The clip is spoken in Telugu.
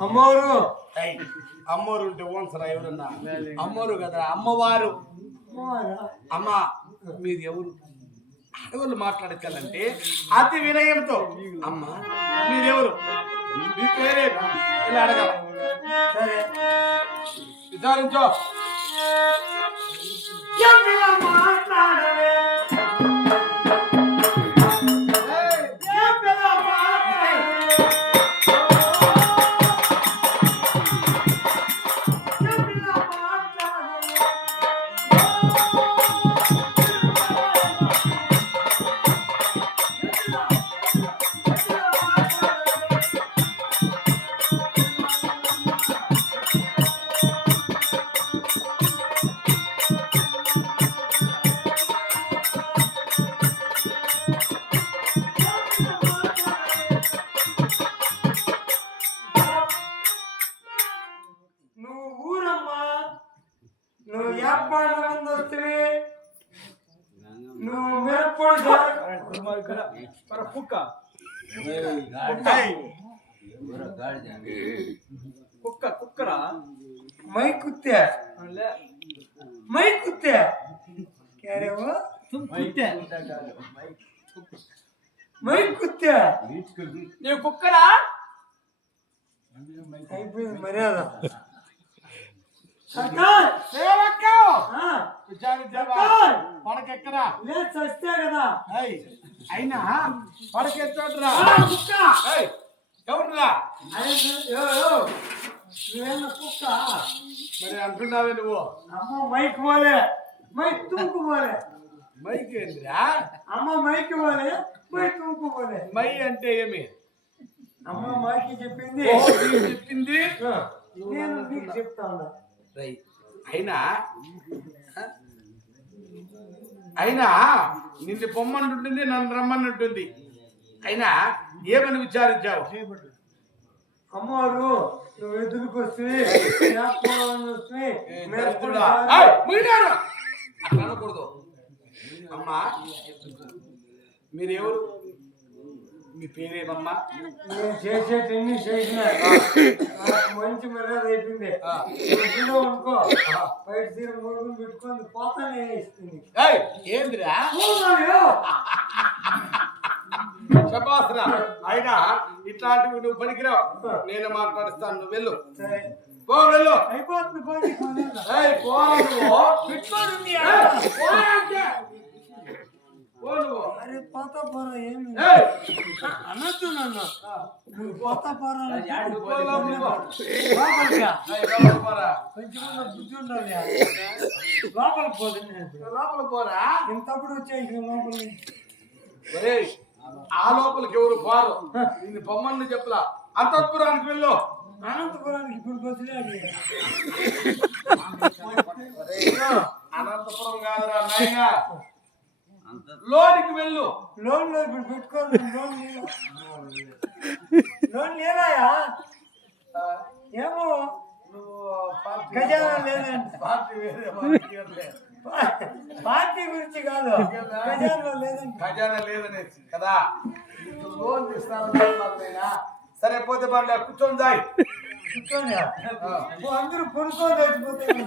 అమ్మోరు అమ్మోరు ఉంటే ఓన్సరా ఎవరన్నా అమ్మోరు కదా అమ్మవారు అమ్మ మీరు ఎవరు అడవులు మాట్లాడచాలంటే అతి వినయంతో అమ్మ మీరెవరు మీ పేరే ఇలా అడగాలి సరే విచారించో మాట్లాడవే నువ్వు వ్యాపారం ముందు వస్తే నువ్వు మిరప్పొడి కుక్క కుక్క కుక్కరా మై కుత్తే మై కుత్తే క్యారే वो మై కుత్తే నేను కుక్కరా అయిపోయింది మర్యాద పడకెక్కరా లేదు చస్తే కదా అయినా పడకెత్తరా ఎవరురా నువ్వేమన్నా కుక్క మరి అంటున్నావే నువ్వు అమ్మ మైక్ పోలే మైక్ తుమ్కు పోలే మైక్ ఏంటిరా అమ్మ మైక్ పోలే మైక్ తుమ్కు పోలే మై అంటే ఏమి అమ్మ మైకి చెప్పింది చెప్పింది నేను నీకు చెప్తా ఉన్నా అయినా అయినా నిన్ను పొమ్మన్నట్టుంది నన్ను రమ్మన్నట్టుంది అయినా ఏమని విచారించావు అమ్మవారు నువ్వు ఎదురుకు వస్తే అనకూడదు అమ్మా మీరెవరు మీ పేరేమమ్మా నేను చేసేటన్ని చేసిన మంచి మర్యాద అయిపోయింది అనుకో బయట తీర మురుగులు పెట్టుకొని పోతానే ఇస్తుంది ఏందిరా శబాస్రా అయినా ఇట్లాంటివి నువ్వు పనికిరావు నేను మాట్లాడిస్తాను నువ్వు వెళ్ళు పో వెళ్ళు అయిపోతుంది అరే పోతా పోరా ఏమి అనొద్దు నన్ను నువ్వు పోతా పోరా కొంచెం బుద్ధి ఉండాలి లోపల పోతుంది లోపల పోరా ఇంతప్పుడు వచ్చేసి లోపల ఆ లోపలికి ఎవరు పోరు నిన్ను బొమ్మని చెప్పలా అంతఃపురానికి వెళ్ళు అనంతపురానికి ఇప్పుడు బస్సులే అనంతపురం కాదురా నాయనా లోనికి వెళ్ళు లోన్ లో ఇప్పుడు పెట్టుకోవాలి లోన్ లేదాయా ఏమో నువ్వు ఖజానా లేదండి పార్టీ గురించి కాదు ఖజానా లేదండి ఖజానా లేదనేసి కదా లోన్ ఇస్తాను సరే పోతే పర్లే కూర్చొని జాయ్ కూర్చోండి అందరూ కొనుక్కొని వచ్చిపోతాయి